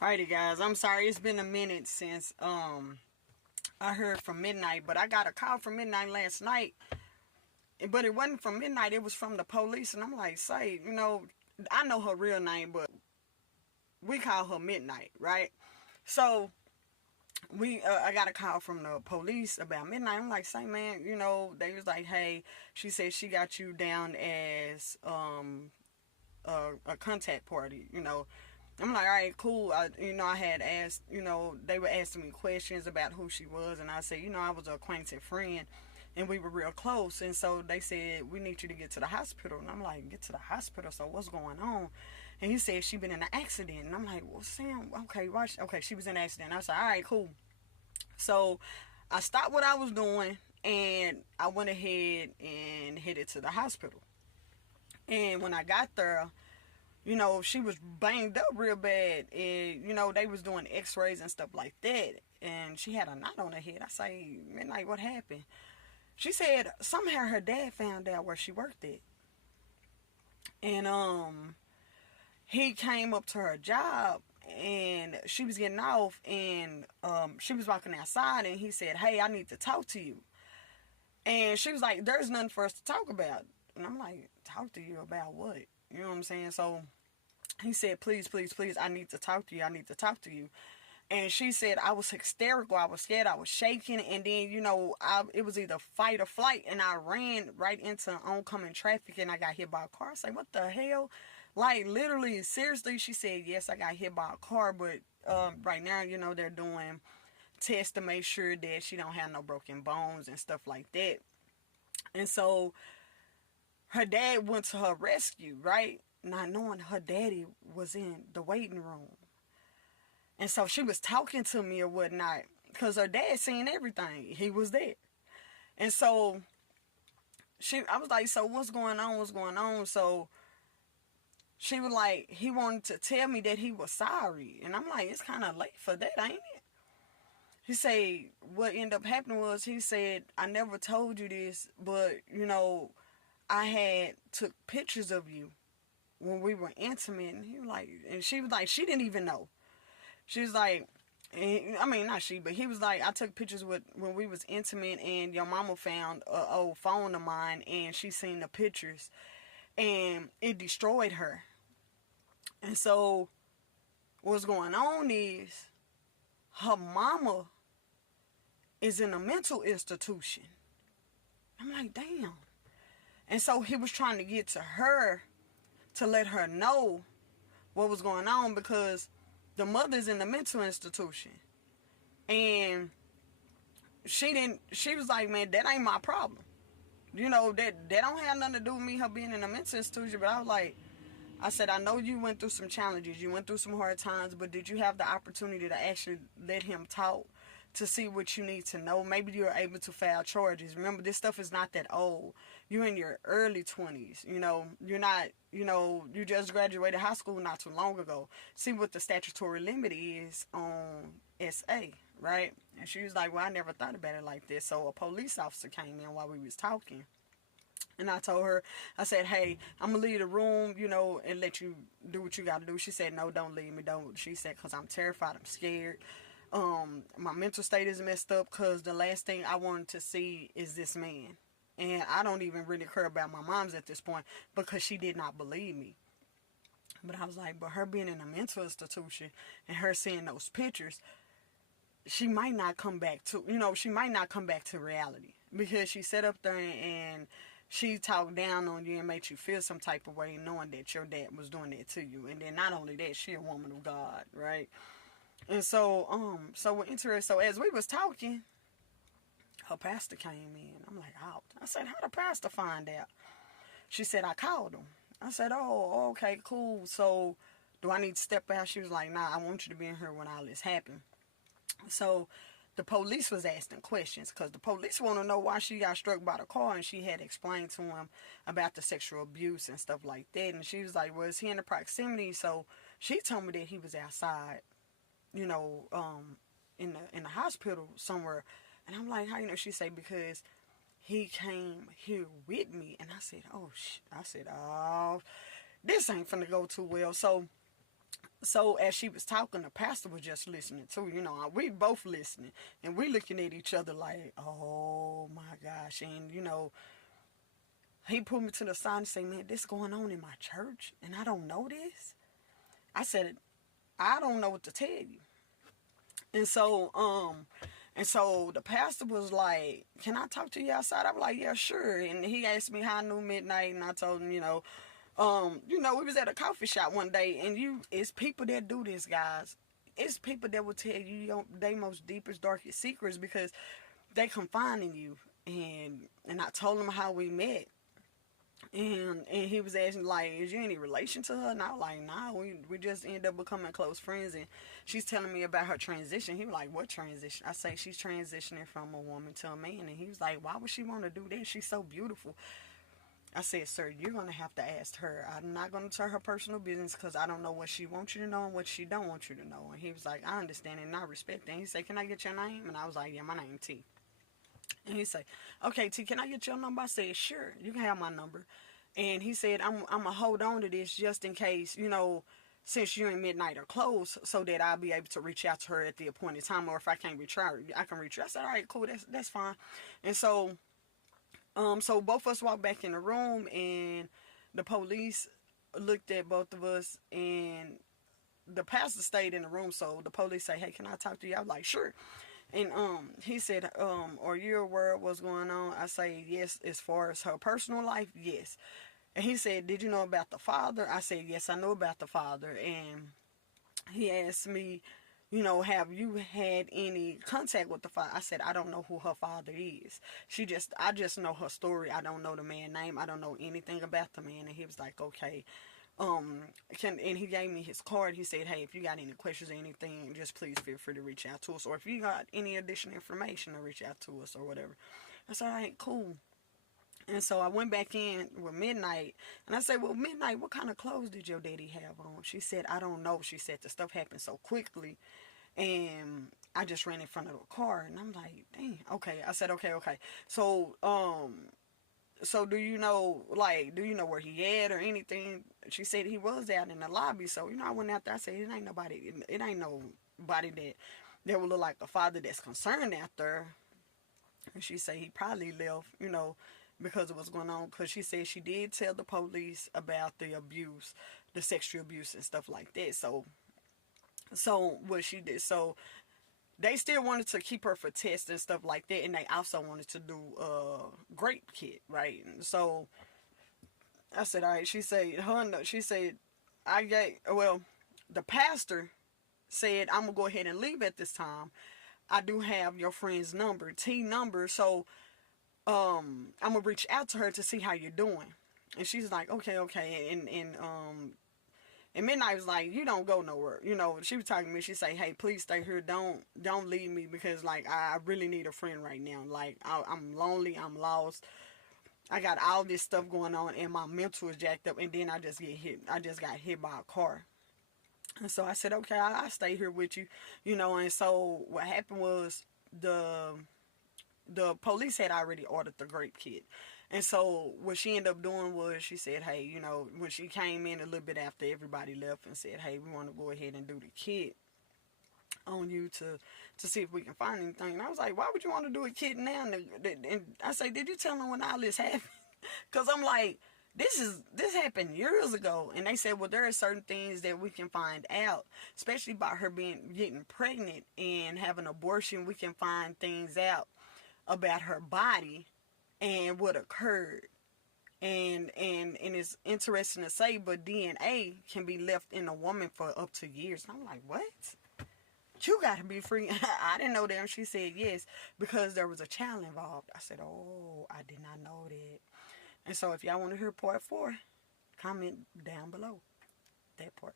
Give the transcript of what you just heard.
Alrighty guys, I'm sorry it's been a minute since I heard from Midnight, but I got a call from Midnight last night. But it wasn't from Midnight, it was from the police, and I'm like, say, I know her real name, but we call her Midnight, right? So I got a call from the police about Midnight. I'm like, say man, they was like, hey, she said she got you down as a contact party. I'm like, all right, cool. I had asked, they were asking me questions about who she was, and I said, I was an acquainted friend, and we were real close. And so they said, we need you to get to the hospital. And I'm like, get to the hospital? So what's going on? And he said, she been in an accident. And I'm like, well, Sam, okay, watch. Okay, she was in an accident. I said, all right, cool. So I stopped what I was doing, and I went ahead and headed to the hospital. And when I got there, she was banged up real bad. And, they was doing x-rays and stuff like that. And she had a knot on her head. I say, Midnight, what happened? She said somehow her dad found out where she worked at. And, he came up to her job, and she was getting off, and, she was walking outside, and he said, hey, I need to talk to you. And she was like, there's nothing for us to talk about. And I'm like, talk to you about what? You know what I'm saying? So he said, please, please, please, I need to talk to you. I need to talk to you. And she said, I was hysterical. I was scared. I was shaking. And then, it was either fight or flight. And I ran right into oncoming traffic, and I got hit by a car. I said, what the hell? Like, literally, seriously, she said, yes, I got hit by a car. But right now, they're doing tests to make sure that she don't have no broken bones and stuff like that. And so her dad went to her rescue, right? Not knowing her daddy was in the waiting room. And so she was talking to me or whatnot, because her dad seen everything. He was there. And so I was like, so what's going on? What's going on? So she was like, he wanted to tell me that he was sorry. And I'm like, it's kind of late for that, ain't it? He said, what ended up happening was, he said, I never told you this, but, I had took pictures of you when we were intimate. And he was like, and she was like, she didn't even know. She was like, I mean, not she, but he was like, I took pictures when we was intimate, and your mama found an old phone of mine, and she seen the pictures, and it destroyed her. And so what's going on is, her mama is in a mental institution. I'm like, damn. And so he was trying to get to her to let her know what was going on, because the mother's in the mental institution. And she was like, man, that ain't my problem. That don't have nothing to do with me, her being in a mental institution. But I was like, I said, I know you went through some challenges, you went through some hard times, but did you have the opportunity to actually let him talk, to see what you need to know? Maybe you're able to file charges. Remember, this stuff is not that old. You're in your early 20s. You're not, you just graduated high school not too long ago. See what the statutory limit is on SA, right? And she was like, well, I never thought about it like this. So a police officer came in while we was talking. And I told her, I said, hey, I'm going to leave the room, and let you do what you got to do. She said, no, don't leave me. Don't. She said, because I'm terrified. I'm scared. My mental state is messed up, because the last thing I wanted to see is this man. And I don't even really care about my mom's at this point, because she did not believe me. But I was like, but her being in a mental institution and her seeing those pictures, she might not come back to, she might not come back to reality, because she sat up there and she talked down on you and made you feel some type of way, knowing that your dad was doing that to you. And then not only that, she a woman of God, right? And so, so we're interested. So as we was talking, her pastor came in. I'm like, out. I said, how the pastor find out? She said, I called him. I said, oh, okay, cool. So do I need to step out? She was like, nah, I want you to be in here when all this happened. So the police was asking questions, because the police want to know why she got struck by the car, and she had explained to him about the sexual abuse and stuff like that. And she was like, well, is he in the proximity? So she told me that he was outside, in the hospital somewhere. And I'm like, how you know? She said, because he came here with me. And I said, oh, this ain't finna go too well. So So as she was talking, the pastor was just listening too. You know, we both listening, and we looking at each other like, oh my gosh. And you know, he pulled me to the side and said, man, this going on in my church, and I don't know this. I said, I don't know what to tell you. And so the pastor was like, can I talk to you outside? I was like, yeah, sure. And he asked me how I knew Midnight, and I told him, we was at a coffee shop one day, and it's people that do this, guys. It's people that will tell you they most deepest, darkest secrets because they confining you. And I told him how we met. And he was asking, like, is you any relation to her? And I was like, nah, we just ended up becoming close friends. And she's telling me about her transition. He was like, what transition? I say, she's transitioning from a woman to a man. And he was like, why would she want to do that? She's so beautiful. I said, sir, you're going to have to ask her. I'm not going to tell her personal business because I don't know what she wants you to know and what she don't want you to know. And he was like, I understand it and I respect it. And he said, can I get your name? And I was like, yeah, my name T. And he said, okay, T, can I get your number? I said, sure, you can have my number. And he said, I'm going to hold on to this just in case, since you and Midnight are close, so that I'll be able to reach out to her at the appointed time. Or if I can't reach her, I can reach her. I said, all right, cool, that's fine. And so both of us walked back in the room, and the police looked at both of us, and the pastor stayed in the room. So the police say, hey, can I talk to you? I was like, sure. And he said, are you aware of what's going on? I say, yes. As far as her personal life, yes. And he said, did you know about the father? I said, yes, I know about the father. And he asked me, have you had any contact with the father? I said, I don't know who her father is. I just know her story. I don't know the man's name. I don't know anything about the man. And he was like, okay. And he gave me his card. He said, hey, if you got any questions or anything, just please feel free to reach out to us. Or if you got any additional information, to reach out to us or whatever. I said, all right, cool. And so I went back in with Midnight, and I said, well, Midnight, what kind of clothes did your daddy have on? She said, I don't know. She said, the stuff happened so quickly, and I just ran in front of the car. And I'm like, dang, okay. I said, okay. So do you know where he at or anything? She said he was out in the lobby. So, I went out there. I said, it ain't nobody that would look like a father that's concerned out there. And she said he probably left, because of what's going on. Because she said she did tell the police about the abuse, the sexual abuse and stuff like that. So what she did, so they still wanted to keep her for tests and stuff like that, and they also wanted to do a grape kit, right? And so I said, all right. She said, the pastor said, I'm gonna go ahead and leave at this time. I do have your friend's number, T number, so I'm gonna reach out to her to see how you're doing. And she's like, okay. And Midnight was like, you don't go nowhere. She was talking to me. She say, hey, please stay here. Don't leave me because, like, I really need a friend right now. Like, I'm lonely. I'm lost. I got all this stuff going on, and my mental is jacked up. And then I just get hit. I just got hit by a car. And so I said, okay, I'll stay here with you. And so what happened was the police had already ordered the grape kit. And so what she ended up doing was she said, hey, when she came in a little bit after everybody left and said, hey, we want to go ahead and do the kit on you to see if we can find anything. And I was like, why would you want to do a kit now? And I say, did you tell them when all this happened? Because I'm like, this happened years ago. And they said, well, there are certain things that we can find out, especially about her getting pregnant and having an abortion. We can find things out about her body and what occurred. And it's interesting to say, but DNA can be left in a woman for up to years. And I'm like, what? You got to be free. I didn't know that. And she said yes, because there was a child involved. I said, oh, I did not know that. And so if y'all want to hear part 4, comment down below that part.